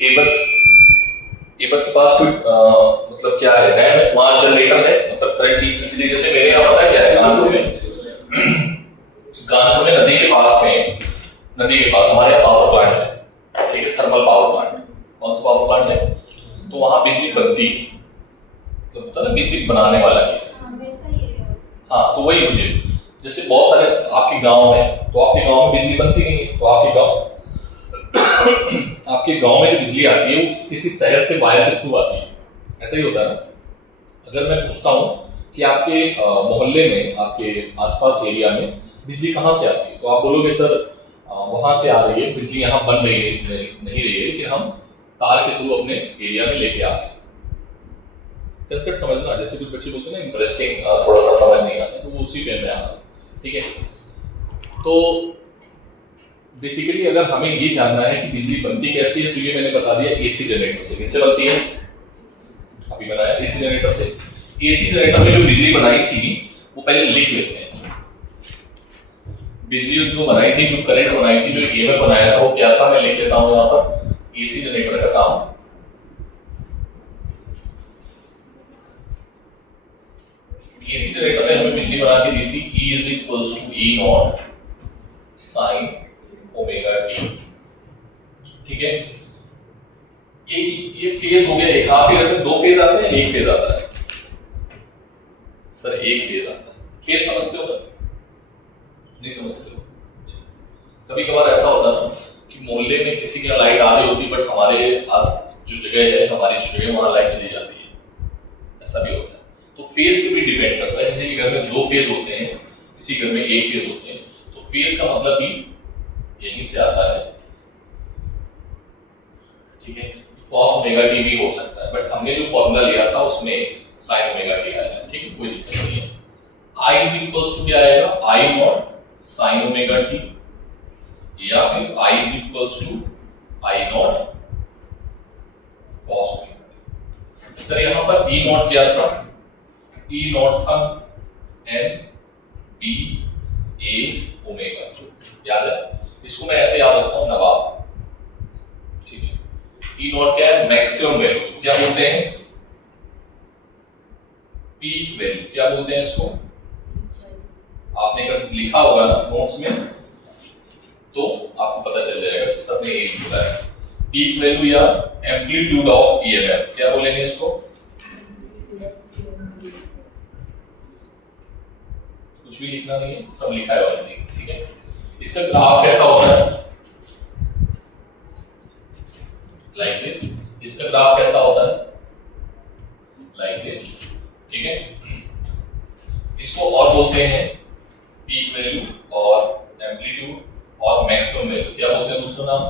एबथ के पास कोई मतलब क्या है डैम, वहाँ जनरेटर है, मतलब करंट इलेक्ट्रिसिटी। जैसे मेरे यहाँ पता है क्या है, कानपुर में नदी के पास हमारे यहाँ पावर प्लांट है, ठीक है, थर्मल पावर प्लांट। कौन सा पावर प्लांट है? तो वहाँ बिजली बनती है, तो पता ना बिजली बनाने वाला केस। हाँ, तो वही मुझे, जैसे बहुत सारे आपके गांव है, तो आपके गांव में बिजली बनती नहीं है, तो आपके गांव में जो बिजली आती है वो किसी शहर से वायर के थ्रू आती है। ऐसा ही होता है ना। अगर मैं पूछता हूँ कि आपके मोहल्ले में, आपके आसपास एरिया में बिजली कहाँ से आती है, तो आप बोलोगे सर वहां से आ रही है बिजली, यहाँ बन रही है नहीं रही है, लेकिन हम तार के थ्रू अपने एरिया में लेके आ रहे हैं। कंसेप्ट समझना, जैसे कुछ बच्चे बोलते हैं ना इंटरेस्टिंग, थोड़ा सा समझ नहीं आता, तो वो उसी पे मैं आ रहा हूँ, ठीक है। तो बेसिकली अगर हमें ये जानना है कि बिजली बनती कैसी है, तो ये मैंने बता दिया एसी जनरेटर से। किससे बनती है? अभी बनाया एसी जनरेटर से। एसी जनरेटर में जो बिजली बनाई थी वो पहले लिख लेते हैं। बिजली जो बनाई थी, जो करंट बनाई थी, जो ईएमएफ बनाया था, वो क्या था, मैं लिख लेता हूं यहाँ पर। एसी जनरेटर का काम, एसी जनरेटर ने हमें बिजली बना के दी थी E is equals to E not sine omega T, ठीक है। ये फेज हो गया एक। आपके घर में 2 फेज आते हैं, 1 फेज आता है? सर 1 फेज आता है। फेज समझते हो? नहीं समझते हो? कभी कभार ऐसा होता है ना कि मोहल्ले में किसी की लाइट आ रही होती है, बट हमारे आस जो जगह है, हमारी जो जगह वहां लाइट चली जाती है, ऐसा भी होता है। तो फेज पे भी डिपेंड करता है। किसी के घर में 2 फेज होते हैं, किसी घर में 1 फेज होते हैं, तो फेज का मतलब भी यहीं से आता है, ठीक है। cos ओमेगा टी भी हो सकता है, बट हमने जो फॉर्मूला लिया था उसमें sin ओमेगा टी आया, ठीक है, कोई दिक्कत नहीं है। I इज इक्वल्स टू क्या आएगा, I not sin omega T, या फिर I is equals to I not cos omega T. Sir यहाँ पर E नॉट क्या था? E नॉट था n b a ओमेगा, याद है? इसको मैं ऐसे याद रखता हूँ, नवाब, ठीक है। E नॉट क्या है? Maximum value. क्या बोलते हैं? Peak value. क्या बोलते हैं इसको? आपने अगर लिखा होगा ना नोट्स में, तो आपको पता चल जाएगा कि सबने ये लिखा है, पीक वैल्यू या एम्पलीट्यूड ऑफ ईएमएफ। क्या बोलेंगे इसको? कुछ भी लिखना नहीं है, सब लिखा है ऑलरेडी, ठीक है। इसका ग्राफ कैसा होता है? Like this. इसका ग्राफ कैसा होता है? लाइक दिस, ठीक है। इसको और बोलते हैं पीक वैल्यू और एम्पलीट्यूड और मैक्सिमम वैल्यू। क्या बोलते हैं दूसरा नाम?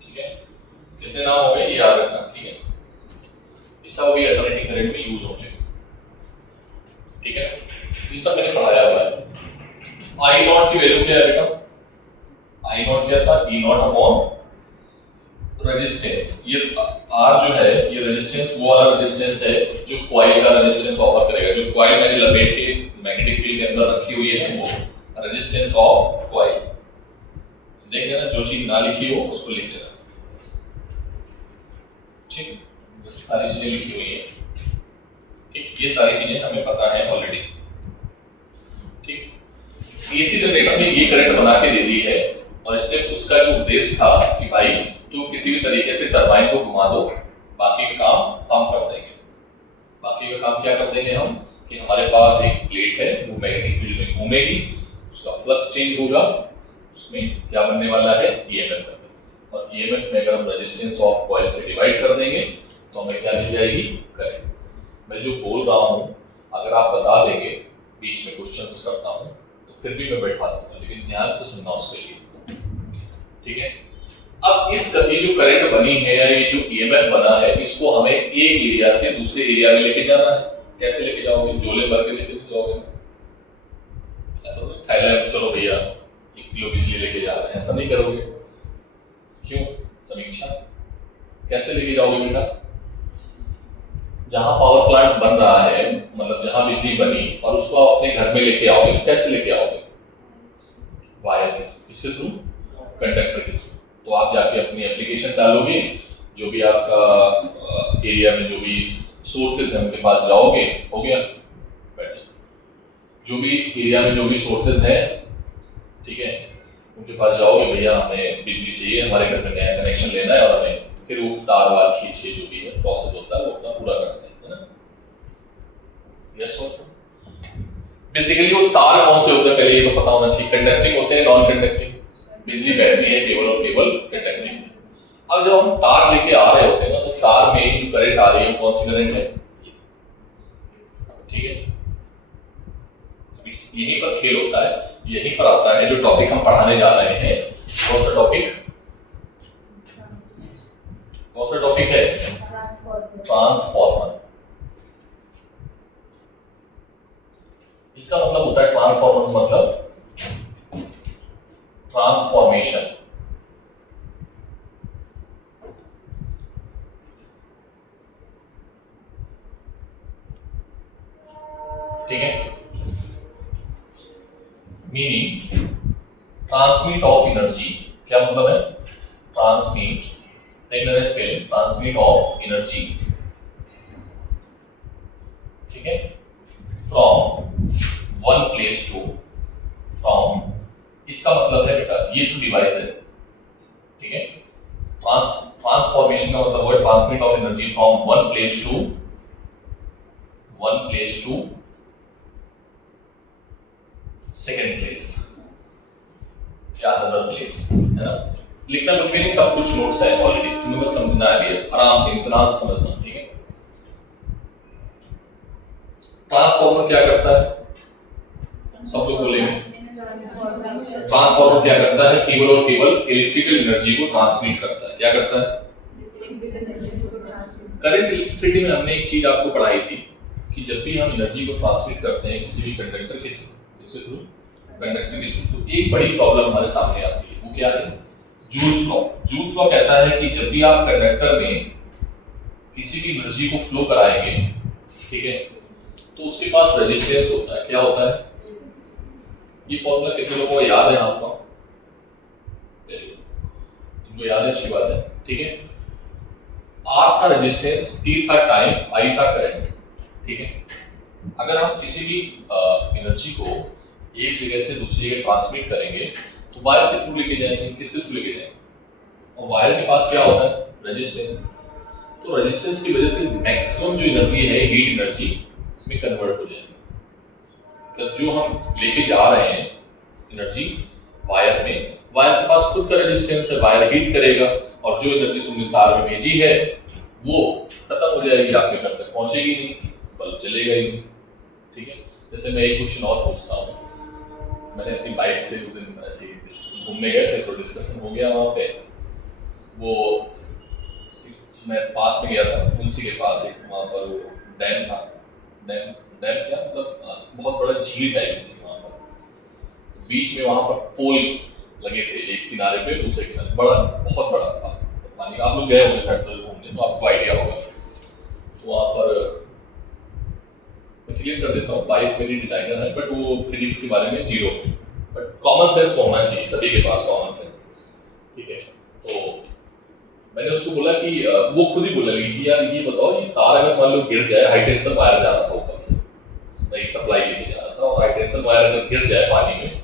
ठीक है। कितने नाम हो गए ये याद रखना, ठीक है। ये सब भी अल्टरनेटिंग करंट में यूज होंगे, ठीक है। ये सब मैंने पढ़ाया हुआ है। आई नॉट की वैल्यू क्या है बेटा? आई नॉट क्या था? ई नॉट अपॉन रेजिस्टेंस। ये आर जो है, ये रेजिस्टेंस वो वाला रेजिस्टेंस है जो कॉइल का रेजिस्टेंस ऑफर करेगा। जो कॉइल मैंने लपेट के मैग्नेटिक फील्ड के अंदर रखी हुई है, वो रेजिस्टेंस ऑफ कॉइल। देख लेना, जो चीज ना लिखी हो उसको लिख लेना, ठीक। बस सारी चीजें लिखी हुई है, ठीक। ये सारी चीजें हमें पता है ऑलरेडी, ठीक। एसी जनरेटर ने ये करंट बना के दे दी है, और इसके उसका जो उद्देश्य था कि भाई तो किसी भी तरीके से टरबाइन को घुमा दो, बाकी का काम हम कर देंगे। बाकी का काम क्या कर देंगे हम, कि हमारे पास एक प्लेट है, वो मैग्नेटिक फील्ड में घूमेगी, उसका फ्लक्स चेंज होगा, उसमें क्या बनने वाला है? ईएमएफ। और ईएमएफ में अगर हम रेजिस्टेंस ऑफ कॉइल से डिवाइड कर देंगे तो हमें क्या मिल जाएगी? करंट। मैं जो बोल रहा हूँ अगर आप बता देंगे, बीच में क्वेश्चंस करता हूँ तो फिर भी मैं बैठा दूंगा, लेकिन ध्यान से सुनना उसके लिए, ठीक है। अब ये जो करंट बनी है या ये जो ईएमएफ बना है, इसको हमें एक एरिया से दूसरे एरिया में लेके जाना है। कैसे लेके जाओगे? जोले भर के लेके जाओगे। ऐसा तो थैला में चलो भैया 1 किलो बिजली लेके जा रहे हैं, ऐसा नहीं करोगे। क्यों? समीक्षा। कैसे लेके जाओगे बेटा? जहां पावर प्लांट बन रहा है, मतलब जहां बिजली बनी, और उसको आप अपने घर में लेके आओगे, तो कैसे लेके आओगे? वायर के। इसके थ्रू कंडक्टर के थ्रू। तो आप जाके अपनी एप्लीकेशन डालोगे, जो भी आपका एरिया में जो भी सोर्सेज है उनके पास जाओगे, हो गया बैठे। जो भी एरिया में जो भी सोर्सेज है, ठीक है, उनके पास जाओगे, भैया हमें बिजली चाहिए, हमारे घर में नया कनेक्शन लेना है, और हमें फिर वो तार वार खींचे जो भी है प्रोसेस होता है वो अपना पूरा करते हैं, है ना। यस और बेसिकली वो तार कौन से होते हैं पहले ये तो पता होना चाहिए, कंडक्टिंग होते हैं, नॉन कंडक्टिंग। बिजली बहती है केबल और केबल कंडक्टिंग। अब जब हम तार लेके आ रहे होते हैं ना, तो तार में जो करंट आ रही है कौन सी करंट है, ठीक है। यहीं पर खेल होता है, यहीं पर आता है जो टॉपिक हम पढ़ाने जा रहे हैं। कौन सा टॉपिक, कौन सा टॉपिक है, ट्रांसफॉर्मर। इसका मतलब होता है ट्रांसफॉर्मर का मतलब ट्रांसफॉर्मेशन। ठीक है, मीनिंग ट्रांसमिट ऑफ एनर्जी। क्या मतलब है, ट्रांसमिट, देखना है स्पेलिंग, ट्रांसमिट ऑफ एनर्जी, ठीक है, from one place to, from, इसका मतलब है बेटा ये जो डिवाइस है, ठीक है, ट्रांसफॉर्मेशन का मतलब है transmit of energy from one place to second place या अदर प्लेस, है ना। लिखना कुछ भी नहीं, सब कुछ नोट्स है ऑलरेडी, तुम्हें बस समझना है अभी आराम से, इतना से समझना, ठीक है। ट्रांसफॉर्मर क्या करता है, सब लोग बोलेंगे। ट्रांसफॉर्मर क्या करता है, केवल और केवल इलेक्ट्रिकल एनर्जी को ट्रांसमिट करता है। क्या करता है, करंट इलेक्ट्रिसिटी में हमने एक चीज आपको पढ़ाई थी कि जब भी हम एनर्जी को ट्रांसमिट करते हैं किसी भी कंडक्टर के थ्रू, इसके थ्रू, कंडक्टर के थ्रू, तो एक बड़ी प्रॉब्लम हमारे सामने आती है। वो क्या है, जूल्स लॉ। जूल्स लॉ कहता है कि जब भी आप कंडक्टर में किसी भी एनर्जी को फ्लो कराएंगे, ठीक है, तो उसके पास रेजिस्टेंस होता है। क्या होता है, ये फॉर्मूला कितने लोगों को याद है आपका, इनको याद है, अच्छी बात है, ठीक है। R था रेजिस्टेंस, T था टाइम, I था करंट, ठीक है। अगर हम किसी भी एनर्जी को एक जगह से दूसरी जगह ट्रांसमिट करेंगे तो वायर के थ्रू लेके जाएंगे, किसके थ्रू लेके जाएंगे, और वायर के पास क्या होता है, रेजिस्टेंस। तो रेजिस्टेंस की वजह से मैक्सिमम जो एनर्जी है हीट एनर्जी में कन्वर्ट हो जाएगी। मतलब जो हम लेके जा रहे हैं एनर्जी वायर में, वायर के पास खुद का रेजिस्टेंस है, वायर हीट करेगा, और जो एनर्जी तुमने तार में भेजी है वो खत्म हो जाएगी, आपके घर तक पहुंचेगी नहीं, बल्ब चलेगा ही नहीं, ठीक है। जैसे मैं एक क्वेश्चन और पूछता हूँ, मैंने अपनी वाइफ से उस दिन ऐसे घूमने गए थे तो डिस्कशन हो गया वहाँ पे, वो मैं पास में गया था तुलसी के पास, एक वहाँ पर वो डैम था, डैम क्या मतलब बहुत बड़ा झील टाइप थी वहाँ पर, बीच में वहाँ पर पोल लगे थे, एक किनारे पे दूसरे किनारे, बड़ा बहुत बड़ा पानी। आप लोग गए होंगे साइड पर घूमने तो आपको आइडिया होगा। तो वहाँ पर मैं क्लियर कर देता हूँ, वाइफ मेरी डिजाइनर है बट वो फिजिक्स के बारे में जीरो, बट कॉमन सेंस होना चाहिए सभी के पास, कॉमन सेंस, ठीक है। तो मैंने उसको बोला कि वो खुद ही बोलने लगी कि यार ये बताओ, ये तार अगर मान लो गिर जाए, हाई टेंशन वायर जा रहा था ऊपर से, नई सप्लाई लेके जा रहा था, और हाई टेंशन वायर अगर गिर जाए पानी में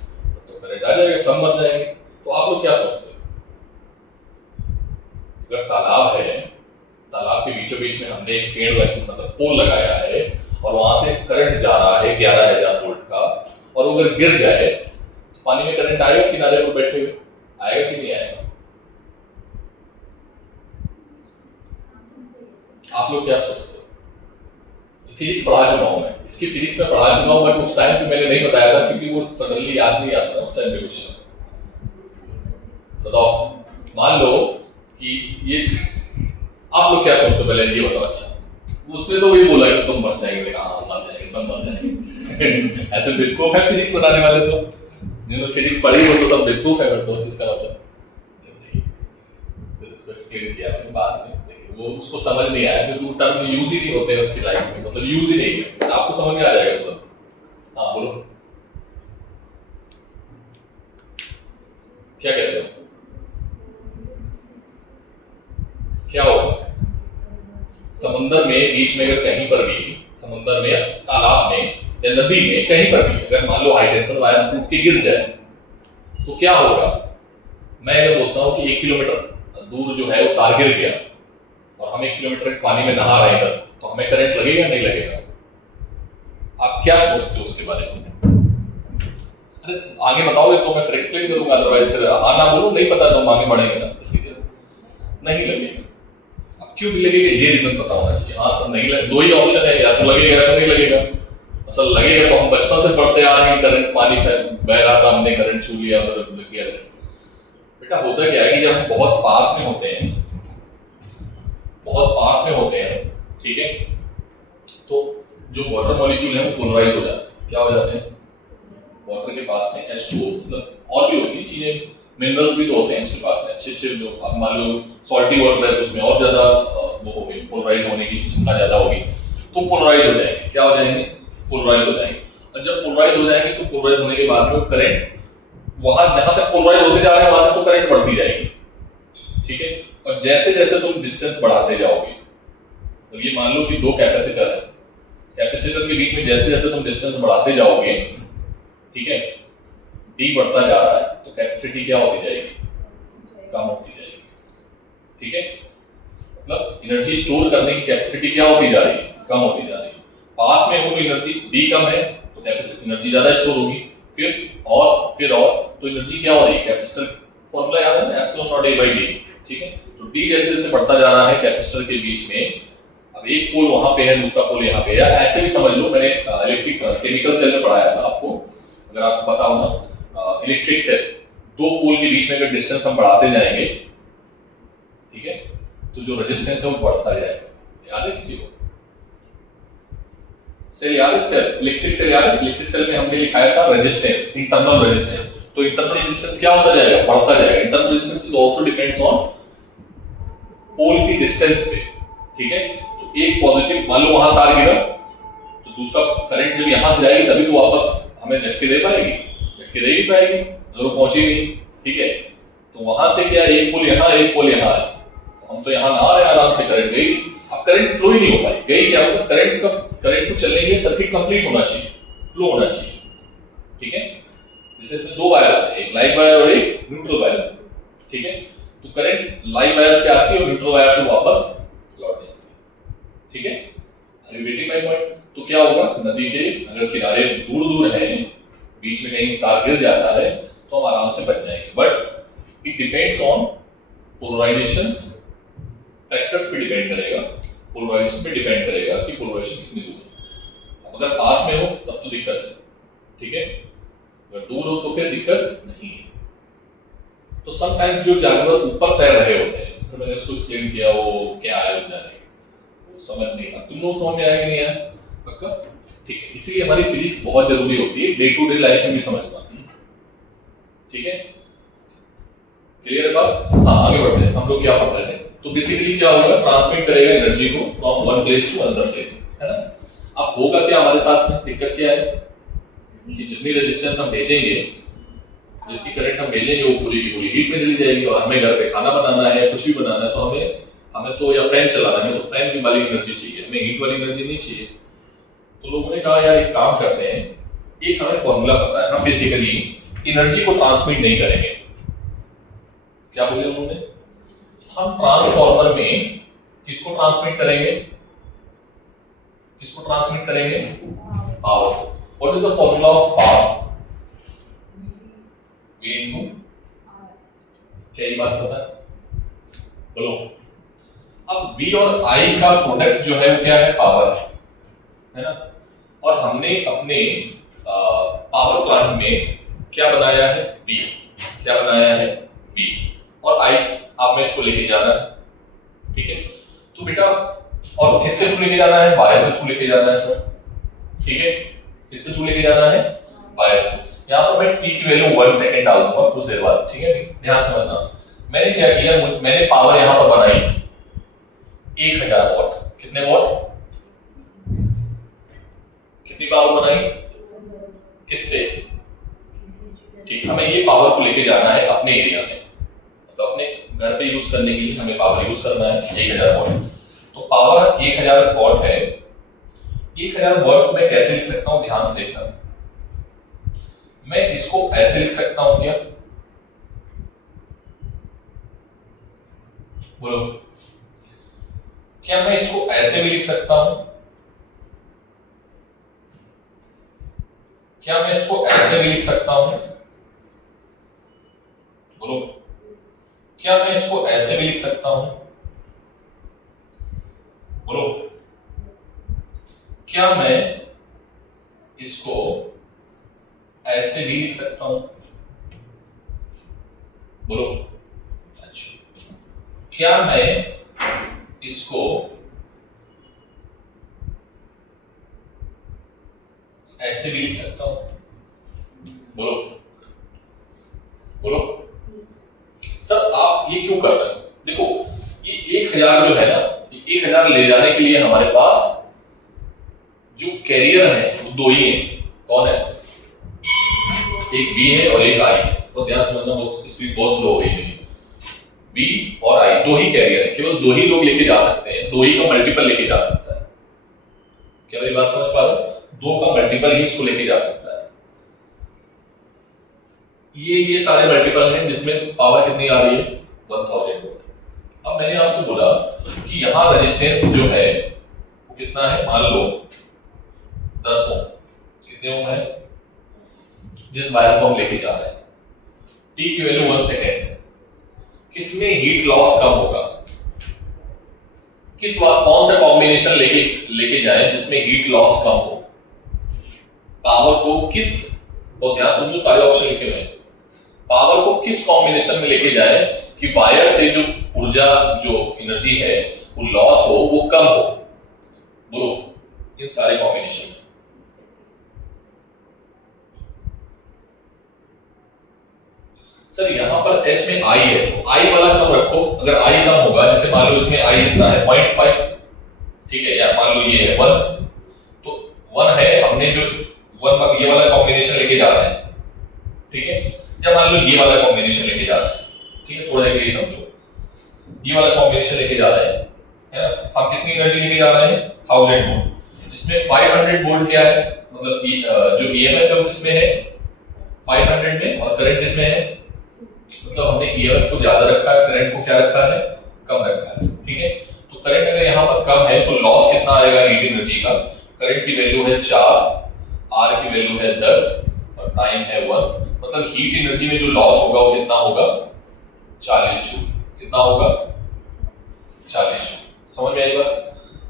तो करंट आ जाएगा, सब मर जाएंगे। तो आप लोग क्या सोचते हो, अगर तालाब है, तालाब के बीचों बीच में हमने एक पेड़ मतलब पोल लगाया है, और वहां से करंट जा रहा है 11,000 वोल्ट का, और अगर गिर जाए तो पानी में करंट आएगा, किनारे पर बैठे हुए आएगा कि नहीं आएगा, आप लोग क्या सोचते हो। फिजिक्स पढ़ा चुका हूं मैं, इसकी फिजिक्स में पढ़ा चुका हूं, बट उस टाइम पे मैंने नहीं बताया था क्योंकि वो सडनली याद नहीं आता उस टाइम पे क्वेश्चन। बताओ, मान लो कि ये, आप लोग क्या सोचते हो पहले ये बताओ। अच्छा, उसने तो वही बोला कि तुम मर जाएंगे, हाँ मर जाएंगे, सब मर जाएंगे ऐसे बेवकूफ है फिजिक्स बनाने वाले, तो जिन्होंने फिजिक्स पढ़ी हो तो सब बेवकूफ है, फिर तो इसका मतलब फिर उसको एक्सप्लेन किया मैंने बाद में, वो उसको समझ नहीं आया क्योंकि वो टर्म यूज ही नहीं होते उसकी लाइफ में, मतलब यूज ही नहीं है, आपको समझ में आ जाएगा तुरंत। हाँ बोलो, क्या कहते हो, में बीच में अगर कहीं पर भी समुद्र में या तालाब में या नदी में कहीं पर भी अगर मान लो हाई टेंशन वायर टूट के गिर जाए तो क्या होगा? मैं अगर बोलता हूँ कि 1 किलोमीटर दूर जो है वो तार गिर गया और हम 1 किलोमीटर पानी में नहा रहे हैं तो हमें करंट लगेगा नहीं लगेगा? आप क्या सोचते हो उसके बारे में? अरे आगे बताओगे तो मैं फिर एक्सप्लेन करूंगा, अदरवाइज फिर हाँ ना बोलो नहीं पता तो आगे बढ़ेंगे ना सीधे नहीं लगेगा। अब क्यों नहीं लगेगा ये रीजन पता होना चाहिए। हाँ सर नहीं लगे, 2 ही ऑप्शन है, या तो लगेगा या तो नहीं लगेगा। असल लगेगा तो हम बचपन से पढ़ते आ रहे हैं, करंट पानी बह रहा था हमने करंट छू लिया तो लग गया। बेटा होता क्या है कि जब हम बहुत पास में होते हैं, ठीक है, तो जो वाटर मॉलिक्यूल है वो पोलराइज हो जाते हैं। क्या हो जाते हैं? वाटर के पास में H2O, मतलब और भी होती है चीजें, मिनरल्स भी तो होते हैं उसके पास में अच्छे जो मान लो सॉल्टी वाटर है तो उसमें और ज्यादा वो हो गई, पोलराइज होने की क्षमता ज्यादा होगी, तो पोलराइज हो जाएंगे। क्या हो जाएंगे? पोलराइज हो जाएंगे। और जब पोलराइज हो जाएंगे तो पोलराइज होने के बाद में करंट वहां जहां तक पोलराइज होते जा रहे हैं वहां तक तो करंट बढ़ती जाएगी, ठीक है। और जैसे जैसे तुम डिस्टेंस बढ़ाते जाओगे, तो ये मान लो कि 2 कैपेसिटर है, कैपेसिटर के बीच में जैसे जैसे तुम डिस्टेंस बढ़ाते जाओगे, ठीक है, डी बढ़ता जा रहा है तो कैपेसिटी क्या होती जाएगी? कम होती जाएगी, ठीक है। मतलब एनर्जी स्टोर करने की कैपेसिटी क्या होती जा रही है? कम होती जा रही है। पास में हो तो एनर्जी डी कम है तो कैपेसिटी एनर्जी ज्यादा स्टोर होगी, फिर तो एनर्जी क्या हो रही है? कैपेसिटर फॉर्मूला याद है ना, epsilon not a by D, ठीक है। तो डी जैसे जैसे बढ़ता जा रहा है कैपेसिटर के बीच में, अब एक पोल वहां पे है दूसरा पोल यहाँ पे है, ऐसे भी समझ लो, मैंने इलेक्ट्रिक केमिकल सेल में पढ़ाया था आपको, अगर आपको पता हो ना, इलेक्ट्रिक सेल 2 पोल के बीच में अगर डिस्टेंस हम बढ़ाते जाएंगे, ठीक है, तो जो रेजिस्टेंस है वो बढ़ता जाएगा। याद है किसी को? सेल याद है? सेल, इलेक्ट्रिक सेल याद है? इलेक्ट्रिक सेल में हमने लिखाया था रेजिस्टेंस, इंटरनल रेजिस्टेंस। तो इंटरनल रेजिस्टेंस क्या होता जाएगा? बढ़ता जाएगा। Internal resistance is also depends on pole की डिस्टेंस पे, ठीक है। तो एक पॉजिटिव, मान लो वहां तार गिरा तो दूसरा करंट जब यहां से जाएगी तभी तो वापस हमें झटके दे पाएगी, झटके दे ही पाएगी अगर वो पहुंची नहीं, ठीक है। तो वहां से क्या, एक पोल यहाँ एक पोल यहाँ है, हम तो यहाँ नहा रहे आराम से, करंट गई, अब करंट फ्लो ही नहीं हो पाई, गई क्या होगा? करंट को चलने के लिए सर्किट कंप्लीट होना चाहिए, फ्लो होना चाहिए, ठीक है। जैसे इसमें 2 वायर होते हैं, एक लाइव वायर और एक न्यूट्रल वायर, ठीक है। तो करंट लाइव वायर से आती है और न्यूट्रल वायर से वापस लौट जाती है, ठीक है। Getting my point? तो क्या होगा, नदी के अगर किनारे दूर दूर है, बीच में कहीं तार गिर जाता है तो हम आराम से बच जाएंगे, but it depends on polarisations, factors पे डिपेंड करेगा, पोलराइजेशन पे डिपेंड करेगा कि पोलराइजेशन कितनी दूर है। अब अगर पास में हो तब तो दिक्कत है, ठीक है, अगर दूर हो तो फिर दिक्कत नहीं है। तो समटाइम्स जो जानवर ऊपर तैर रहे होते हैं, तो मैंने उसको एक्सप्लेन किया वो क्या है जाने, वो समझ नहीं आता, तुम लोग समझ में आएगा नहीं यार? पक्का? ठीक है, इसीलिए हमारी फिजिक्स बहुत जरूरी होती है, डे टू डे लाइफ में भी समझना, ठीक है। क्लियर है बात? हाँ आगे बढ़ते हैं। हम लोग क्या पढ़ रहे थे? तो बेसिकली क्या होगा, ट्रांसमिट करेगा एनर्जी को from one place to another place, है ना। अब होगा क्या हमारे साथ में, दिक्कत क्या है कि जितनी रेजिस्टेंस हम भेजेंगे, जितनी करंट हम भेजेंगे वो पूरी की पूरी हीट में चली जाएगी, और हमें घर पे खाना बनाना है या कुछ भी बनाना है तो हमें तो या फैन चलाना है तो फैन वाली एनर्जी चाहिए, हमें हीट वाली एनर्जी नहीं चाहिए। तो लोगों ने कहा यार एक काम करते हैं, एक हमें फॉर्मूला पता है, हम बेसिकली एनर्जी को ट्रांसमिट नहीं करेंगे। क्या बोले उन्होंने? हम ट्रांसफार्मर में किसको ट्रांसमिट करेंगे? किसको ट्रांसमिट करेंगे? Power. What is the formula of power? V into क्या, ये बात पता है? बोलो। अब V और I का प्रोडक्ट जो है वो क्या है? पावर है ना। और हमने अपने पावर प्लांट में क्या बनाया है? V। क्या बनाया है? V। और I आप में इसको लेके जाना है, ठीक है। तो बेटा और किसके थ्रू लेके जाना है? वायर के थ्रू लेके जाना है सर, ठीक है। किसके थ्रू लेके जाना है? Wire through. यहाँ पर मैं t की वैल्यू 1 सेकंड डाल दूंगा कुछ देर बाद, ठीक है। ध्यान समझना, मैंने क्या किया, मैंने पावर यहाँ पर बनाई 1000 वॉट। कितने वॉट? कितनी पावर बनाई? किससे? ठीक, हमें ये पावर को लेके जाना है अपने एरिया में, तो अपने घर पे यूज करने के लिए हमें पावर यूज करना है 1000 वॉट। तो पावर 1000 वॉट है। 1000 वॉट मैं कैसे लिख सकता हूं, ध्यान से देखना। मैं इसको ऐसे लिख सकता हूं क्या, बोलो, क्या मैं इसको ऐसे भी लिख सकता हूं? क्या मैं इसको ऐसे भी लिख सकता हूं? बोलो, क्या मैं इसको ऐसे भी लिख सकता हूं? बोलो, क्या मैं इसको ऐसे भी लिख सकता हूं? बोलो, अच्छा, क्या मैं इसको ऐसे भी लिख सकता हूं? बोलो, बोलो। सर आप ये क्यों कर रहे हो? देखो ये 1000 जो है ना, ये 1000 ले जाने के लिए हमारे पास जो कैरियर है वो दो ही है। कौन है? एक बी है और एक आई है। तो ध्यान समझना, बहुत स्पीड बहुत स्लो हो गई मेरी। बी और आई दो ही कैरियर है, केवल दो ही लोग लेके जा सकते हैं, दो ही का मल्टीपल लेके जा सकता है। क्या मेरी बात समझ पा रहे हो? दो का मल्टीपल ही इसको लेके जा सकता है। ये सारे मल्टीपल हैं जिसमें पावर कितनी आ रही है, 1000 वोल्ट। अब मैंने आपसे बोला कि यहाँ रेजिस्टेंस जो है वो कितना है, मान लो 10 ओम। कितने ओम है जिस वायर को हम लेके जा रहे हैं? टी की वैल्यू 1 सेकेंड है। किसमें हीट लॉस कम होगा? कौन सा कॉम्बिनेशन लेके जाए जिसमें हीट लॉस कम हो? पावर को किस, तो ध्यान समझो सारे ऑप्शन लिखे हुए हैं। पावर को किस कॉम्बिनेशन में लेके जाए कि वायर से जो ऊर्जा, जो एनर्जी है वो लॉस हो, वो कम हो? बोलो, इन सारे कॉम्बिनेशन में। सर यहाँ पर H में I है, तो I वाला कम रखो। अगर I कम होगा, जैसे मान लो इसमें I कितना है 0.5, ठीक है, या मान लो ये है 1, तो 1 है, हमने जो 1 ये वाला कॉम्बिनेशन लेके जा रहे हैं, ठीक है, या मान लो ये वाला कॉम्बिनेशन लेके जा रहे हैं, ठीक है, थोड़ा एक समझो, ये वाला कॉम्बिनेशन लेके जा रहे हैं, है ना। हम कितनी एनर्जी लेके जा रहे हैं, 1000 वोल्ट, जिसमें 500 वोल्ट क्या है, मतलब जो ईएमएफ है वो किसमें है, 500 में, और करंट किसमें है, मतलब हमने ईएमएफ को ज्यादा रखा है, करंट को क्या रखा है, कम रखा है, ठीक है। तो करंट अगर यहाँ पर कम है तो लॉस कितना आएगा हीट एनर्जी का? करंट की वैल्यू है 4, आर की वैल्यू है 10 और टाइम है 1, मतलब हीट एनर्जी में जो लॉस होगा वो कितना होगा, 40 जूल। कितना होगा, 40 जूल। समझ में आई बात?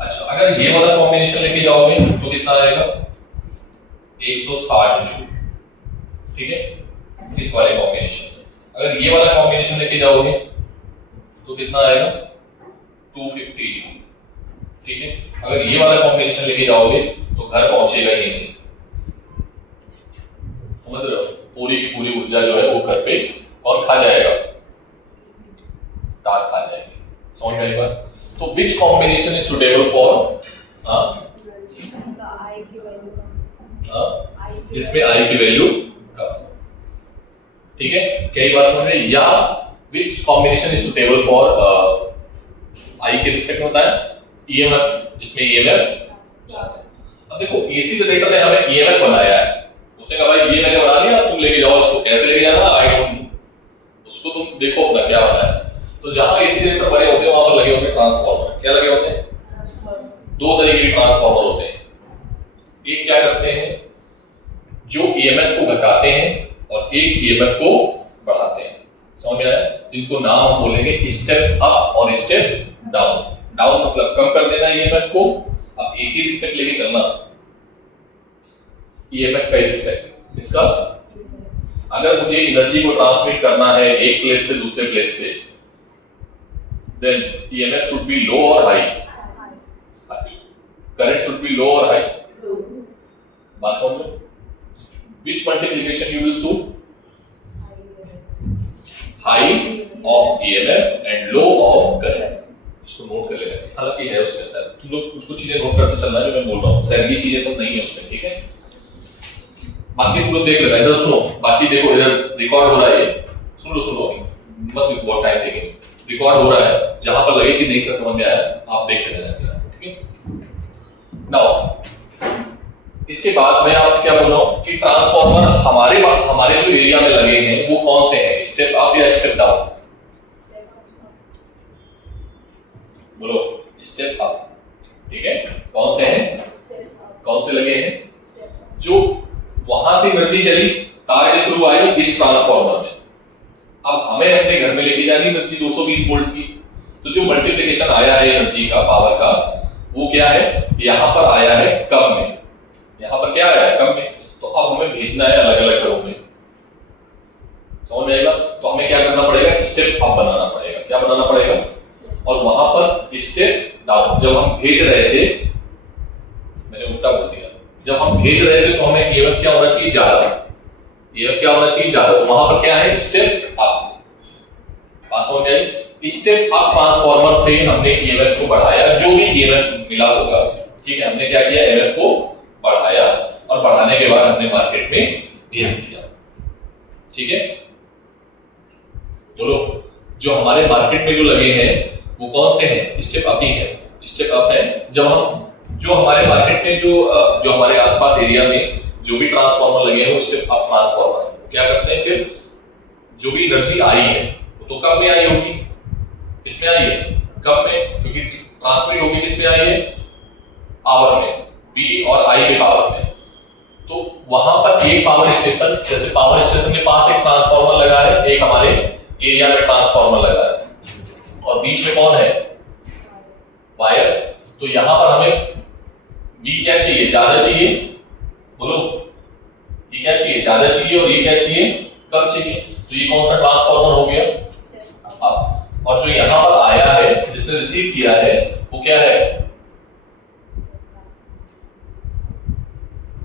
अच्छा, अगर ये वाला कॉम्बिनेशन लेके जाओगे तो कितना आएगा, 160 जूल, ठीक है, इस वाले कॉम्बिनेशन। अगर ये वाला कॉम्बिनेशन लेके जाओगे तो कितना आएगा, 250 जूल, ठीक है। अगर ये वाला कॉम्बिनेशन लेके जाओगे तो घर पहुंचेगा ही नहीं। समझ रहे हो? पूरी की पूरी ऊर्जा जो है वो घर पे कौन खा जाएगा, तार खा जाएगी। समझ में आई बात? तो which combination is suitable for, जिसमें आई की वैल्यू कम, ठीक है, कई बात समझ में। या which combination is suitable for I के रिस्पेक्ट में होता है ईएमएफ, जिसमें ईएमएफ। अब देखो एसी जनरेटर ने हमें ईएमएफ बनाया है, उसने कहा भाई ये मैंने बना लिया, तुम लेके जाओ इसको, कैसे लेके जाना आई डोंट नो, उसको तुम देखो अपना क्या बना है। तो जहां एसी जनरेटर बने होते हैं वहां पर लगे होते हैं ट्रांसफार्मर। क्या लगे होते हैं, दो तरीके के ट्रांसफार्मर होते हैं। एक क्या करते हैं, जो ईएमएफ को घटाते हैं, और एक ईएमएफ को बढ़ाते हैं। समझ में आया? जिनको नाम हम बोलेंगे स्टेप अप और स्टेप डाउन। डाउन मतलब कम कर देना ईएमएफ को, अब एक ही रिस्पेक्ट लेके चलना, ईएमएफ का रिस्पेक्ट। इसका अगर मुझे एनर्जी को ट्रांसमिट करना है एक प्लेस से दूसरे प्लेस पे, देन ईएमएफ शुड बी लो और हाई, करंट शुड बी लो और हाई। बात समझ लो। Which multiplication you will suit? High of EMF and low of current. इसको नोट कर लेना, हालांकि है उसमें सर, तुम लोग कुछ चीजें नोट करते चलना जो मैं बोल रहा हूँ, सर ये चीजें सब नहीं है उसमें, ठीक है। बाकी तुम लोग देख लेना, इधर सुनो, बाकी देखो इधर रिकॉर्ड हो रहा है, सुन लो मत बहुत टाइम देखेंगे, रिकॉर्ड हो रहा है, जहां पर लगे कि नहीं सर समझ में आया आप देख लेना। नाउ इसके बाद मैं आपसे क्या बोल रहा हूं कि ट्रांसफार्मर हमारे जो एरिया में लगे हैं वो कौन से हैं, स्टेप अप या स्टेप डाउन? बोलो, स्टेप अप। ठीक है, कौन से हैं, कौन से लगे हैं? जो वहां से एनर्जी चली तार के थ्रू आई इस ट्रांसफार्मर में, अब हमें अपने घर में लेके जानी एनर्जी 220 वोल्ट की। तो जो मल्टीप्लिकेशन आया है एनर्जी का, पावर का, वो क्या है, यहां पर आया है कम में, यहां पर क्या आया है कम में। तो अब हमें भेजना है अलग अलग घरों में, समझ में आएगा? तो हमें क्या करना पड़ेगा, स्टेप अप बनाना पड़ेगा। क्या बनाना पड़ेगा? और वहां पर स्टेप डाउन। जब हम भेज रहे थे, मैंने उल्टा बोल दिया, जब हम भेज रहे थे तो हमें ईएमएफ क्या होना चाहिए, ज्यादा। ईएमएफ क्या होना चाहिए, ज्यादा। तो वहां पर क्या है, स्टेप अप। बात समझ आई? स्टेप अप ट्रांसफार्मर से हमने ईएमएफ को बढ़ाया, जो भी ईएमएफ मिला होगा, ठीक है, हमने क्या किया, ईएमएफ को बढ़ाया, और बढ़ाने के बाद हमने मार्केट में भेज दिया। ठीक है, बोलो, जो हमारे मार्केट में जो लगे हैं वो कौन से हैं, स्टेप अप ही है। स्टेप अप है। जब हम जो हमारे मार्केट में जो हमारे आसपास एरिया में जो भी ट्रांसफार्मर लगे हैं वो स्टेप अप ट्रांसफार्मर है। क्या करते हैं, फिर जो भी एनर्जी आई है वो तो कम में आई होगी, किसमें आई है, कम में, क्योंकि ट्रांसमिट होगी किसमें आई है, पावर में, V और I के पावर में। तो वहां पर एक पावर स्टेशन, जैसे पावर स्टेशन के पास एक ट्रांसफार्मर लगा है, एक हमारे एरिया में ट्रांसफार्मर लगा है, और बीच में कौन है, वायर। तो यहां पर हमें V क्या चाहिए, ज्यादा चाहिए। बोलो, ये क्या चाहिए, ज्यादा चाहिए, और ये क्या चाहिए, कम चाहिए। तो ये कौन सा ट्रांसफार्मर हो गया, अब। और जो यहां पर आया है, जिसने रिसीव किया है, वो क्या है,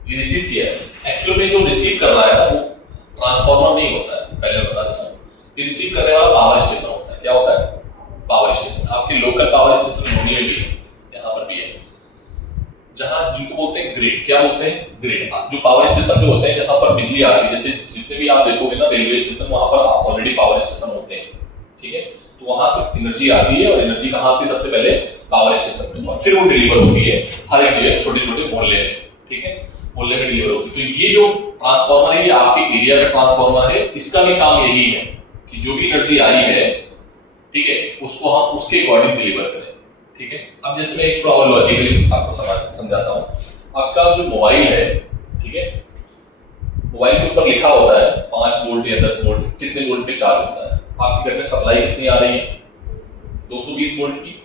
ये रिसीव किया है। एक्चुअली में जो रिसीव कर रहा है ना, वो ट्रांसफार्मर नहीं होता है, पहले बता देता हूं। ये रिसीव करने वाला पावर स्टेशन होता है। क्या होता है, पावर स्टेशन। आपके लोकल पावर स्टेशन होनी में भी है, यहाँ पर भी है, जहां जिनको बोलते हैं ग्रिड। क्या बोलते हैं, ग्रिड। जो पावर स्टेशन जो होते हैं जहां पर बिजली आती है, जैसे जितने भी आप देखोगे ना रेलवे स्टेशन, वहां पर ऑलरेडी पावर स्टेशन होते हैं। ठीक है, तो वहां से एनर्जी आती है, और एनर्जी कहां आती है, सबसे पहले पावर स्टेशन में, और फिर वो डिलीवर होती है हर एक जगह, छोटे छोटे मोहल्ले में। ठीक है, मोहल्ले में डिलीवर होती है। तो ये जो ट्रांसफार्मर है, ये आपके एरिया का ट्रांसफार्मर है। इसका भी काम यही है कि जो भी एनर्जी आई है, ठीक है, उसको हम उसके अकॉर्डिंग डिलीवर करें। ठीक है, अब जैसे मैं एक थोड़ा और लॉजिकली आपको समझाता हूं। आपका जो मोबाइल है, ठीक है, मोबाइल के ऊपर लिखा होता है 5 वोल्ट या 10 वोल्ट, कितने वोल्ट पे चार्ज होता है। आपके घर में सप्लाई कितनी आ रही है, 220 वोल्ट की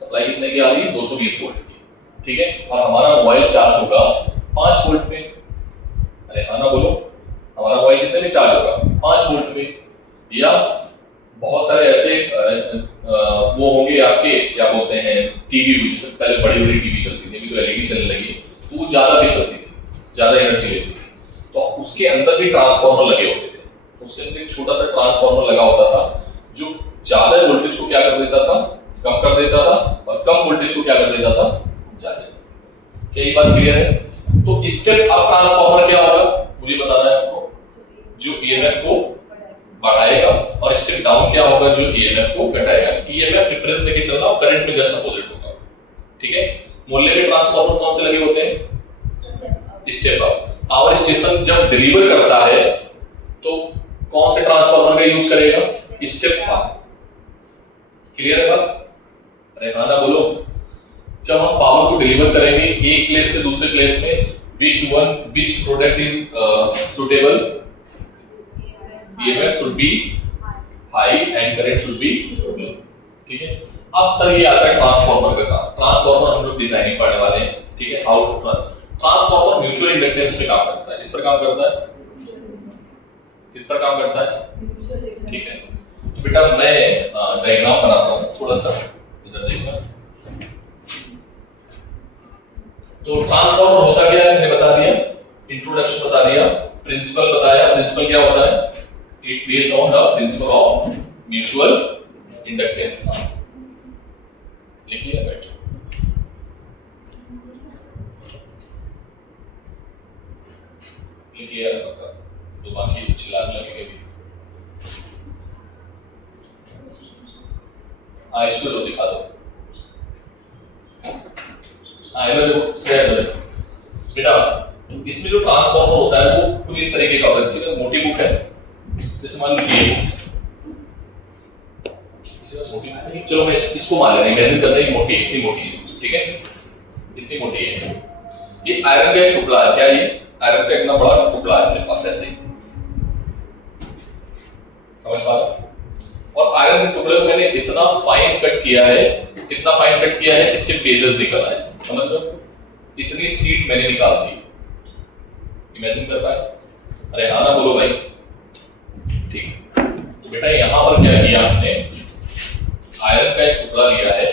सप्लाई। कितने की आ रही है, 220 वोल्ट की। ठीक है, और हमारा मोबाइल चार्ज होगा 5 वोल्ट पे। अरे हाँ ना, बोलो, हमारा मोबाइल कितने में चार्ज होगा, 5 वोल्ट पे। या बहुत सारे ऐसे वो होंगे आपके, क्या बोलते हैं, टीवी, जैसे पहले बड़ी बड़ी टीवी चलती थी, अभी तो एलईडी चलने लगी, तो वो ज्यादा भी चलती थी, ज्यादा एनर्जी लेती थी। तो उसके अंदर भी ट्रांसफार्मर लगे होते थे। उसके अंदर एक छोटा सा ट्रांसफार्मर लगा होता था, जो ज्यादा वोल्टेज को क्या कर देता था, कम कर देता था, और कम वोल्टेज को क्या कर देता था, ज्यादा। क्या ये बात क्लियर है? तो स्टेप अप ट्रांसफार्मर क्या होगा, मुझे बताना है आपको, जो ईएमएफ को बढ़ाएगा, और स्टेप डाउन क्या होगा, जो ईएमएफ को घटाएगा। ईएमएफ डिफरेंस लेके चलना, और करंट में जस्ट अपोजिट होगा। ठीक है, मोहल्ले में ट्रांसफार्मर कौन से लगे होते हैं, स्टेप अप। पावर स्टेशन जब डिलीवर करता है तो कौन से ट्रांसफार्मर का यूज करेगा, स्टेप अप। क्लियर है बात? अरे हाँ ना, बोलो। जब हम पावर को डिलीवर करेंगे एक प्लेस से दूसरे प्लेस में, which product is suitable, EMF should be high and current should be low। ठीक है, अब सर ये आता है ट्रांसफार्मर का काम। ट्रांसफार्मर हम लोग डिजाइनिंग पढ़ने वाले हैं। ठीक है, how to transformer mutual inductance पे काम करता है। इस पर काम करता है, किस पर काम करता है। ठीक है, तो बेटा मैं डायग्राम बनाता हूँ, थोड़ा सा इधर देखना। तो ट्रांसफार्मर होता क्या है, मैंने बता दिया, इंट्रोडक्शन बता दिया, प्रिंसिपल बताया। प्रिंसिपल क्या होता है, it based on the principle of mutual inductance. लिख लिया, बैठ। लिख लिया पक्का, तो बाकी चिल्लाने लगेंगे भी। इसको दिखा दो। इधर देखो बेटा, इसमें जो ट्रांसफॉर्मर होता है वो कुछ इस तरीके का होता है। जैसे मोटी बुक है, जैसे मान लीजिए ये बुक, चलो मैं इसको मान लेना, इमेजिन करना है मोटी, इतनी मोटी है, ठीक है, इतनी मोटी है। ये आयरन का एक टुकड़ा है, क्या ये आयरन का इतना बड़ा टुकड़ा है मेरे पास, ऐसे समझ पा रहे? और आयरन के टुकड़े को मैंने इतना फाइन कट किया है, इतना फाइन कट किया है, इसके पेजेस निकल आए, समझ लो, इतनी सीट मैंने निकाल दी। इमेजिन कर पाए? अरे हाँ ना बोलो भाई, ठीक। तो बेटा यहां पर क्या किया हमने, आयरन का एक टुकड़ा लिया है,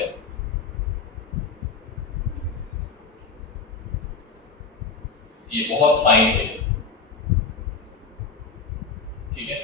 ये बहुत फाइन है, ठीक है,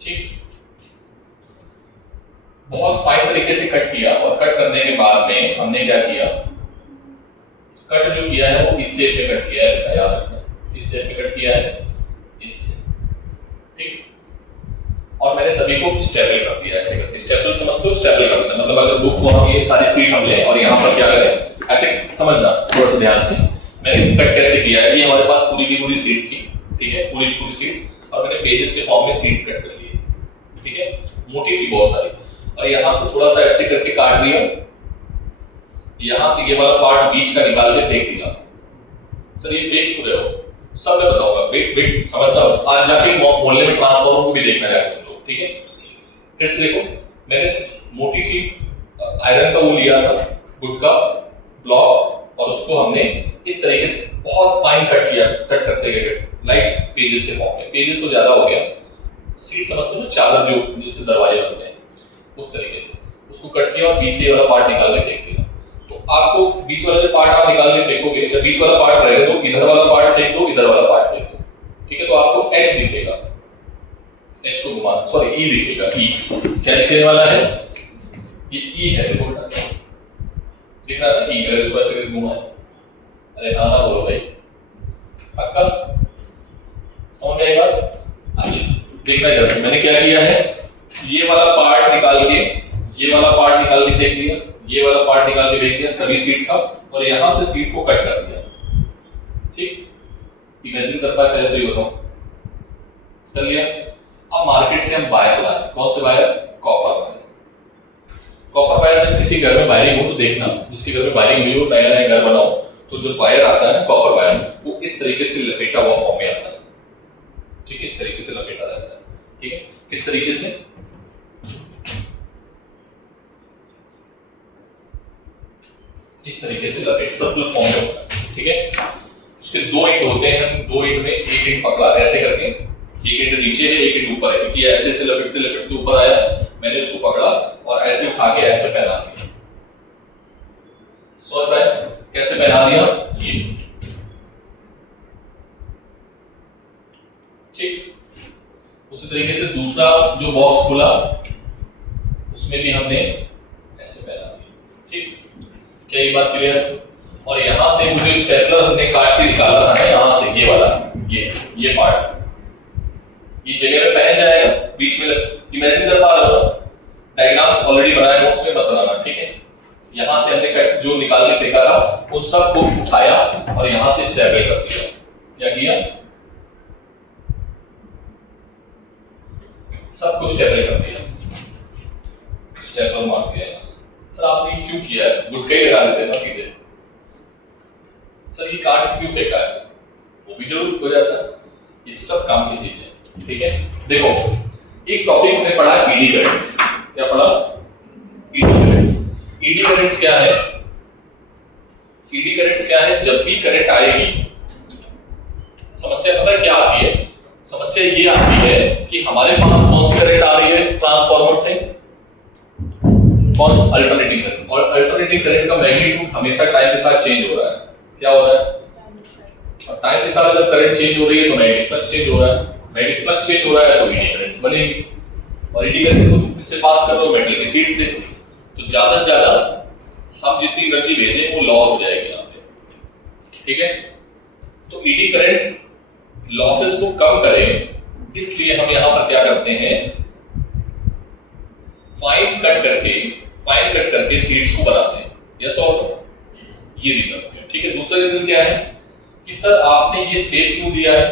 ठीक, बहुत फाइन तरीके से कट किया। और कट करने के बाद में हमने क्या किया, कट जो किया है वो इस शेप में कट किया है बेटा, याद रखना, इस शेप में कट किया है, इससे, ठीक। और मैंने सभी को स्टेपल कर दिया, ऐसे करके स्टेपल समझते हो, स्टेपल कर देना मतलब अगर बुक को हम ये सारी सीट हम लें और यहाँ पर क्या करें, ऐसे समझना थोड़ा सा ध्यान से। मैंने कट कैसे किया है, ये हमारे पास पूरी की पूरी सीट थी, ठीक है, पूरी की पूरी सीट, और मैंने पेजेस के फॉर्म में सीट कट कर ली, ठीक है, मोटी थी बहुत सारी, और यहां से थोड़ा सा ऐसे करके काट दिया, यहां से ये वाला पार्ट बीच का निकाल के फेंक दिया। सर ये फेंक क्यों रहे हो, सब मैं बताऊंगा, वेट वेट समझना, आज जाके मोहल्ले में ट्रांसफॉर्मर को भी देखना जाएगा तुम लोग, ठीक है। फिर से देखो, मैंने मोटी सी आयरन का वो लिया था, गुड का ब्लॉक, और उसको हमने इस तरीके से बहुत फाइन कट किया, कट करते गए लाइक पेजेस के फॉर्म में, पेजेस तो ज्यादा हो गया, सीट समझते हो, चादर जो जिससे दरवाजे बनते हैं, उस तरीके से उसको कट किया और बीच से वाला पार्ट निकाल के फेंक दिया। तो आपको बीच वाला जो पार्ट आप निकाल के फेंकोगे, तो बीच वाला पार्ट रहने दो, इधर वाला पार्ट फेंक दो, इधर वाला पार्ट फेंक दो, ठीक है। तो आपको एच दिखेगा, एच को घुमा, सॉरी ई दिखेगा, ई क्या दिखने वाला है, ये ई है, देखो बेटा दिख रहा है ई, अगर इसको ऐसे घुमा, अरे हाँ ना बोलो भाई, पक्का समझ में आई बात? अच्छा देखना इधर से, मैंने क्या किया है, ये वाला पार्ट निकाल के, ये वाला पार्ट निकाल के फेंक दिया, ये वाला पार्ट निकाल के फेंक दिया सभी सीट का, और यहां से सीट को कट कर दिया, ठीक। इमेजिन कर पाए पहले तो ये बताओ, कर लिया। अब मार्केट से हम वायर लाए, कौन से wire, copper wire. Copper wire जब किसी घर में वायरिंग हो तो देखना, जिसके घर में वायरिंग हुई हो, नया नया घर बनाओ, तो जो वायर आता है कॉपर वायर, वो इस तरीके से लपेटा हुआ फॉर्म में आता है, ठीक है, इस तरीके से लपेटा जाता है, ठीक है। किस तरीके से, इस तरीके से लपेट सर्कुलर फॉर्म में होता है, ठीक है। उसके दो एंड होते हैं, हम दो एंड में एक एंड पकड़ा ऐसे करके, एक एंड नीचे है, एक एंड ऊपर है, क्योंकि ऐसे ऐसे लपेटते लपेटते ऊपर आया, मैंने उसको पकड़ा और ऐसे उठा के ऐसे पहना दिया। समझ पाए कैसे पहना दिया, ये, ठीक। उसी तरीके से दूसरा जो बॉक्स खुला, उसमें भी हमने ऐसे पहना दिया, ठीक। क्या ये बात क्लियर है? और यहां से वो जो स्टेपलर हमने काट के निकाला था ना, यहां से ये वाला, ये पार्ट, ये जगह पे पहन जाएगा, बीच में इमेजिन कर पा रहे हो, डायग्राम ऑलरेडी बनाया नोट्स में मत बनाना, ठीक है। यहां से हमने कट जो निकाल के फेंका था, उन सब को उठाया और यहां से स्टेपल कर दिया। क्या किया, सब कुछ स्टेपल कर दिया, स्टेपल मार दिया यहां से। सर आपने क्यों किया है, गुटका ही लगा देते ना सीधे, सर ये काट क्यों फेंका है, वो भी जरूर हो जाता है, ये सब काम की चीज है, ठीक है। देखो एक टॉपिक हमने पढ़ा ईडी करंट्स, क्या पढ़ा, ईडी करंट्स। ईडी करंट्स क्या है, ईडी करंट्स क्या है, जब भी करंट आएगी, समस्या पता है क्या आती है, समस्या ये आती है कि हमारे पास कौन सी करंट आ रही है ट्रांसफार्मर से, कौन, अल्टरनेटिंग करंट, और अल्टरनेटिंग करंट का मैग्नीट्यूड हमेशा टाइम के साथ चेंज हो रहा है, क्या हो रहा है, और टाइम के साथ अगर करंट चेंज हो रही है तो मैग्नेटिक फ्लक्स चेंज हो रहा है, मैग्नेटिक फ्लक्स चेंज हो रहा है तो ईडी करंट बनेगी, और ईडी करंट को किससे पास कर रहे हो, मेटल की शीट से, तो ज्यादा से ज्यादा हम जितनी एनर्जी भेजें वो लॉस हो जाएगी यहाँ पे, ठीक है। तो ईडी करंट लॉसेस को कम करें, इसलिए हम यहाँ पर क्या करते हैं, फाइन कट करके शीट्स को बनाते हैं, यस और नो, ये रीजन है, ठीक है। दूसरा रीजन क्या है कि सर आपने ये शेप क्यों दिया है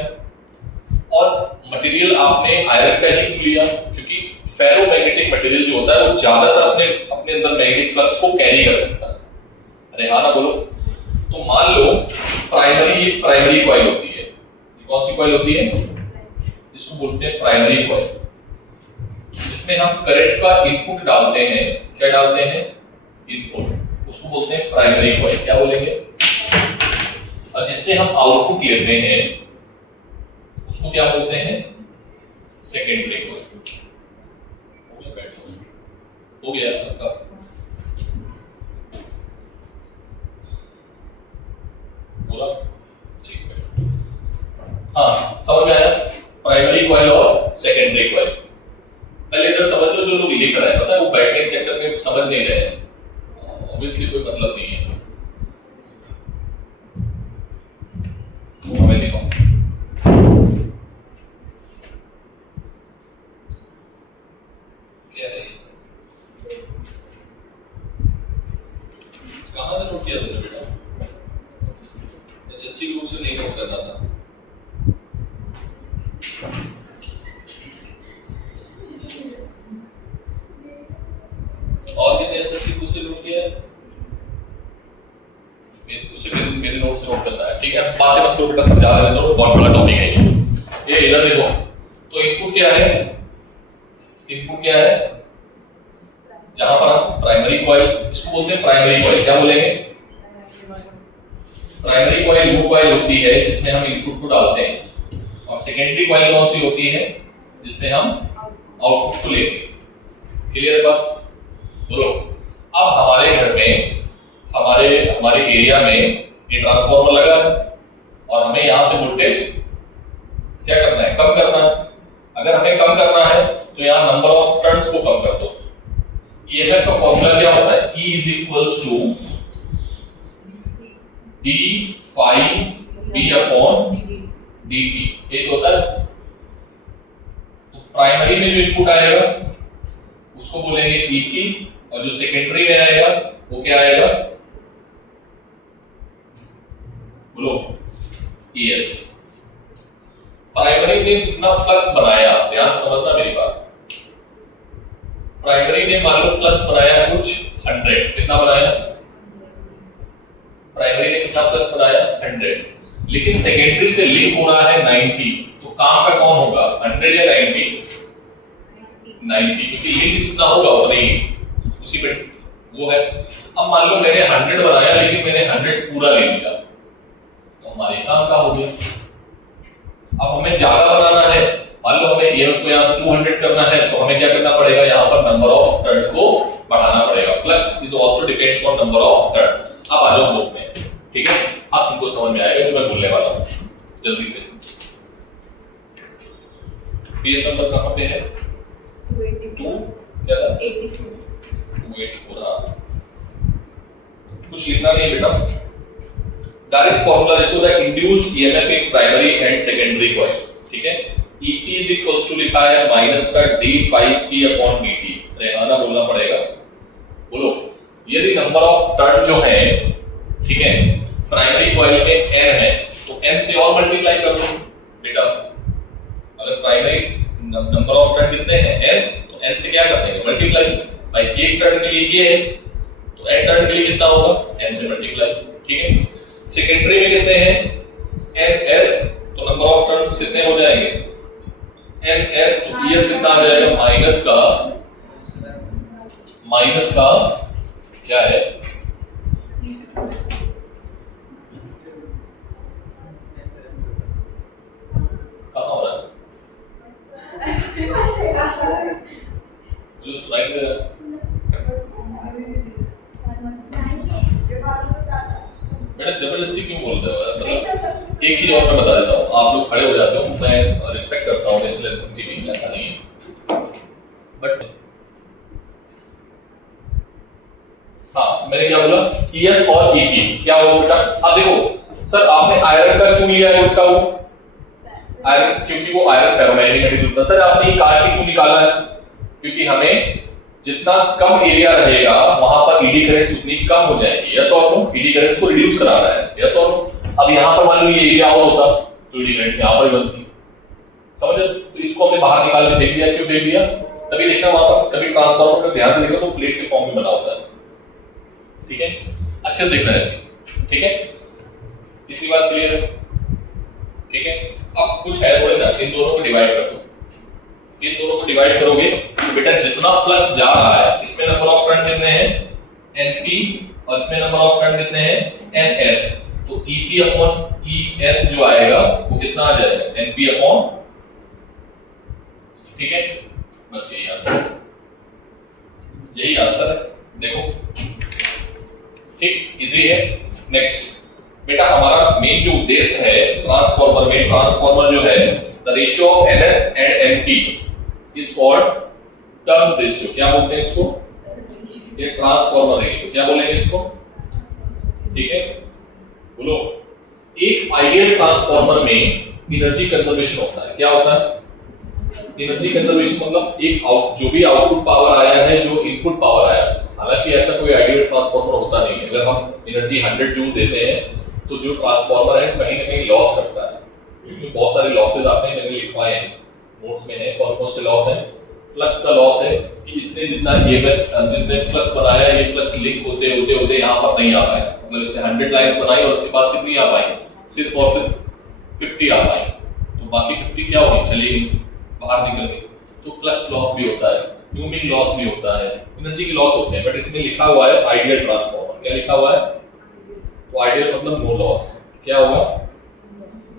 और मटेरियल आपने आयरन का ही क्यों लिया, क्योंकि फेरोमैग्नेटिक मटेरियल जो होता है वो ज्यादातर अपने अंदर मैग्नेटिक फ्लक्स को कैरी कर सकता है। अरे हाँ ना बोलो। तो मान लो प्राइमरी कॉइल होती है, कौन सी कॉइल होती है, इसको बोलते हैं प्राइमरी कॉइल, जिसमें हम करंट का इनपुट डालते हैं, क्या डालते हैं, इनपुट, उसको बोलते हैं प्राइमरी कॉइल, क्या बोलेंगे, और जिससे हम आउटपुट लेते हैं उसको क्या बोलते हैं, सेकेंडरी कॉइल। हो गया ना सबका। पूरा ठीक है, हाँ समझ में आया, प्राइमरी कॉइल और सेकेंडरी कॉइल। पहले इधर समझ लो, जो लोग लिख रहे हैं पता है वो बैठने के चक्कर में समझ नहीं रहे हैं, ऑब्वियसली कोई मतलब नहीं है। तो हमें देखो क्या है, कहां से नोट किया तुमने बेटा, एचएससी ग्रुप से नहीं नोट करना था। और कितने एसएससी ग्रुप से नोट किया है, उससे मेरे नोट से नोट करना है, ठीक है। बातें मत करो बेटा, समझा रहे हो, बहुत बड़ा टॉपिक है ये इधर देखो। तो इनपुट क्या है, इनपुट क्या है, जहां पर हम प्राइमरी कॉइल, इसको बोलते हैं प्राइमरी कॉइल, क्या बोलेंगे, प्राइमरी कॉइल वो कॉइल होती है जिसमें हम इनपुट को डालते हैं, और सेकेंडरी कॉइल कौन सी होती है, जिसमें हम आउटपुट को लेते हैं। क्लियर है बात, बोलो। अब हमारे घर में, हमारे एरिया में ये ट्रांसफार्मर लगा है और हमें यहां से वोल्टेज क्या करना है, कम करना है। अगर हमें कम करना है तो यहाँ नंबर ऑफ टर्न्स को कम कर दो। ईएमएफ का फॉर्मूला क्या होता है, E is equals to d phi b upon dt, एक होता है। तो प्राइमरी में जो इनपुट आएगा उसको बोलेंगे EP, और जो सेकेंडरी में आएगा वो क्या आएगा, बोलो, ES। प्राइमरी ने जितना फ्लक्स बनाया, ध्यान समझना मेरी बात, प्राइमरी ने मान लो फ्लक्स बनाया कुछ 100, कितना बनाया, प्राइमरी ने कितना फ्लक्स बनाया 100, लेकिन सेकेंडरी से लिंक हो रहा है 90, तो काम का कौन होगा, 100 या 90, 90, क्योंकि लिंक जितना होगा उतना ही उसी पे वो है। अब मान लो मैंने 100 बनाया लेकिन मैंने 100 पूरा ले लिया, तो हमारे काम का हो गया। अब हमें ज्यादा बनाना है, मान लो हमें ईएमएफ को यहाँ 200 करना है, तो हमें क्या करना पड़ेगा, यहाँ पर नंबर ऑफ टर्न को बढ़ाना पड़ेगा। Flux is also depends on number of turn. अब आ जाओ बुक में, ठीक है, अब तुमको समझ में आएगा जो मैं बोलने वाला हूँ, जल्दी से। पेज नंबर कहाँ पे है, 2 क्या था, 284। कुछ लिखना नहीं है बेटा, डायरेक्ट फॉर्मूला देखो, the induced EMF in primary and secondary coil, ठीक है। EP इज इक्वल्स टू लिखा है माइनस का d5p अपॉन dt, रहना बोलना पड़ेगा, बोलो। यदि नंबर ऑफ टर्न जो है, ठीक है, प्राइमरी कॉइल में n है तो n से और मल्टीप्लाई कर दो बेटा। अगर प्राइमरी नंबर ऑफ टर्न कितने हैं n, तो n से क्या करते हैं, मल्टीप्लाई। भाई एक टर्न के लिए ये है तो n टर्न के लिए कितना होगा, n से मल्टीप्लाई, ठीक है। सेकेंडरी में कितने हैं, ns, तो नंबर ऑफ टर्न्स कितने हो जाएंगे, ns, तो es कितना आ जाएगा, माइनस का क्या है, कहां हो रहा है, जो सुनाई दे रहा है, बेटा जबरदस्ती क्यों बोलते हो यार, एक चीज और मैं बता देता हूँ, आप लोग खड़े हो जाते हो, मैं रिस्पेक्ट करता हूँ नेशनल एंथम की भी, ऐसा नहीं है, बट हाँ मैंने क्या बोला, ईएस और ईपी क्या होगा बेटा। अब देखो सर आपने आयरन का क्यों लिया है, उसका वो आयरन, क्योंकि वो आयरन फेरोमैग्नेटिक होता है। सर आपने काट के क्यों निकाला है, क्योंकि हमें जितना कम एरिया रहेगा वहां पर ईडी करंट्स उतनी कम हो जाएंगी। यस और नो, ईडी करंट्स को रिड्यूस करा रहा है। यस और नो। अब यहाँ पर मान लो ये एरिया और होता तो ईडी करंट्स यहाँ पर ही बनती, समझ। तो इसको हमने बाहर निकाल के फेंक दिया। क्यों फेंक दिया, तभी देखना वहां पर कभी ट्रांसफार्मर का ध्यान से देखो तो प्लेट के फॉर्म में बना होता है, ठीक है, अच्छे से देखना है, ठीक है, इतनी बात क्लियर है, ठीक है। अब कुछ है थोड़े ना, इन दोनों को डिवाइड कर दो, इन दोनों को डिवाइड करोगे तो बेटा जितना फ्लक्स जा रहा है इसमें नंबर ऑफ टर्न कितने हैं एनपी और इसमें नंबर ऑफ टर्न कितने हैं एनएस, तो ईपी अपॉन ईएस जो आएगा वो कितना आ जाएगा एनपी अपॉन, ठीक है, बस यही आंसर, यही आंसर है, देखो ठीक, इजी है। नेक्स्ट बेटा हमारा मेन जो उद्देश्य है ट्रांसफार्मर में, ट्रांसफार्मर जो है the ratio of NS and NP is called turn ratio. क्या बोलते हैं इसको, ये ट्रांसफार्मर रेशियो, क्या बोलेंगे इसको, ठीक है, बोलो। एक आइडियल ट्रांसफार्मर में एनर्जी कंजर्वेशन होता है, क्या होता है एनर्जी कंजर्वेशन, मतलब एक जो भी आउटपुट पावर आया है, जो इनपुट पावर आया, हालांकि ऐसा कोई आइडियल ट्रांसफार्मर होता नहीं है। अगर हम एनर्जी 100 जूल देते हैं तो जो ट्रांसफार्मर है कहीं ना कहीं लॉस करता है, इसमें बहुत सारे लॉसेस आते हैं, मैंने लिखवाए हैं नोट्स में है कौन कौन से लॉस है। फ्लक्स का लॉस है कि इसने जितना जितने फ्लक्स बनाया ये फ्लक्स लिंक होते होते होते यहाँ पर नहीं आ पाया, मतलब इसने 100 लाइंस बनाई और उसके पास कितनी आ पाई, सिर्फ और सिर्फ 50 आ पाई, तो बाकी 50 क्या होगी, चली गई, बाहर निकल गई। तो फ्लक्स लॉस भी होता है, न्यूमिंग लॉस भी होता है, एनर्जी के लॉस होते हैं, बट इसमें लिखा हुआ है आइडियल ट्रांसफार्मर। क्या लिखा हुआ है, तो आइडियल मतलब नो लॉस। क्या होगा,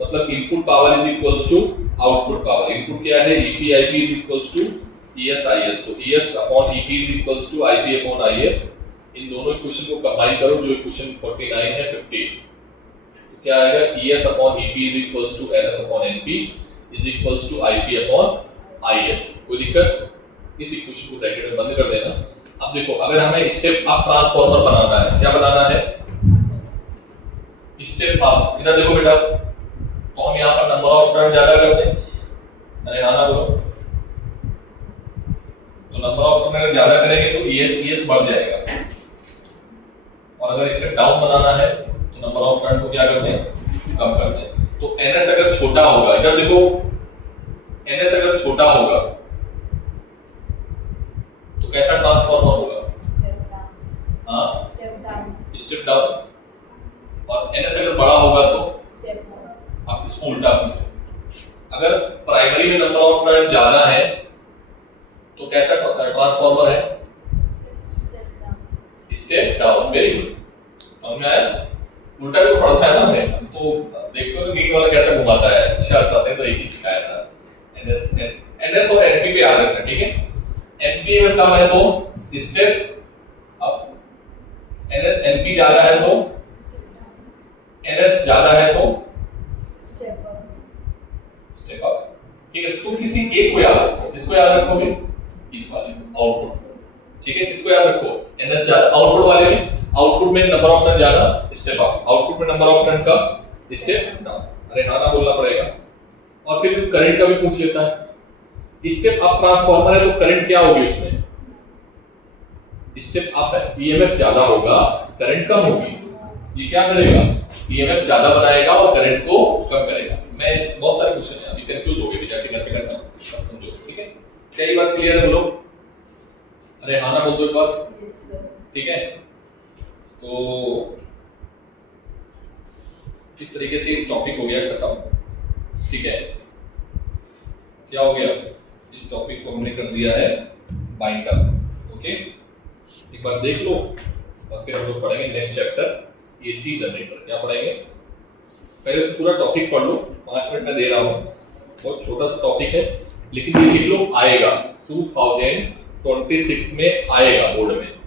मतलब input power is equals to output power. Input क्या है, EP IP is equals to ES IS, तो ES upon EP is equals to IP upon IS. इन दोनों इक्वेशन को कंबाइन करो, जो इक्वेशन 49 है 50, तो क्या आएगा, ES upon EP is equals to NS upon NP is equals to IP upon IS. कोई दिक्कत, इस इक्वेशन को ब्रैकेट में बंद कर देना। अब देखो अगर हमें स्टेप अप ट्रांसफार्मर बनाना है, क्या बनाना है, स्टेप अप, इधर देखो बेटा, तो हम यहाँ पर नंबर ऑफ टर्न ज्यादा करते हैं, अरे हाँ ना बोलो, तो नंबर ऑफ टर्न अगर ज्यादा करेंगे तो ईएस बढ़ जाएगा, और अगर स्टेप डाउन बनाना है तो नंबर ऑफ टर्न को क्या करते हैं, कम करते हैं। तो एनएस अगर छोटा होगा, इधर देखो एनएस अगर छोटा होगा तो कैसा ट्रांसफार्मर होगा, हाँ स्टेप डाउन, और एनएस अगर बड़ा होगा तो आप इसको उल्टा समझो, अगर प्राइमरी में नंबर ऑफ टर्न ज्यादा है तो कैसा ट्रांसफार्मर है, स्टेप डाउन। वेरी गुड, समझ में आया, उल्टा भी पढ़ना है ना हमें, तो देखते हो नीट वाला कैसा घुमाता है। अच्छा साथी तो एक ही सिखाया था, एनएस और एनपी पे याद रखना, ठीक है। एनपी अगर कम है तो स्टेप अप, एनपी ज्यादा है तो, एनएस ज्यादा है तो स्टेप अप, ठीक है। तो किसी एक को याद रखो, इसको याद रखोगे, इस वाले आउटपुट, ठीक है, इसको याद रखो, एनएस ज्यादा, आउटपुट वाले में, आउटपुट में नंबर ऑफ टर्न ज्यादा, स्टेप अप, आउटपुट में number of turn come, step down. अरे हाँ ना बोलना पड़ेगा। और फिर करंट का भी पूछ लेता है, स्टेप अप ट्रांसफार्मर है तो करंट क्या होगी उसमें, स्टेप अप है, ईएमएफ ज्यादा होगा, करंट कम होगी, ये क्या करेगा, ईएमएफ ज्यादा बनाएगा और करंट को कम करेगा। मैं बहुत सारे क्वेश्चन है, अभी कंफ्यूज हो गए भी, जाके घर पे करना, सब समझोगे, ठीक है। क्या ये बात क्लियर है, बोलो, अरे हाँ ना बोल दो एक बार, ठीक है। तो इस तरीके से टॉपिक हो गया खत्म, ठीक है। क्या हो गया, इस टॉपिक को हमने कर दिया है बाइंड अप, ओके। एक बार देख लो और फिर हम लोग पढ़ेंगे नेक्स्ट चैप्टर एसी जनरेटर। क्या पढ़ेंगे, पहले तो पूरा टॉपिक पढ़ लो, 5 मिनट में दे रहा हूँ, बहुत छोटा सा टॉपिक है, लेकिन ये लिख लो, आएगा 2026 में आएगा बोर्ड में।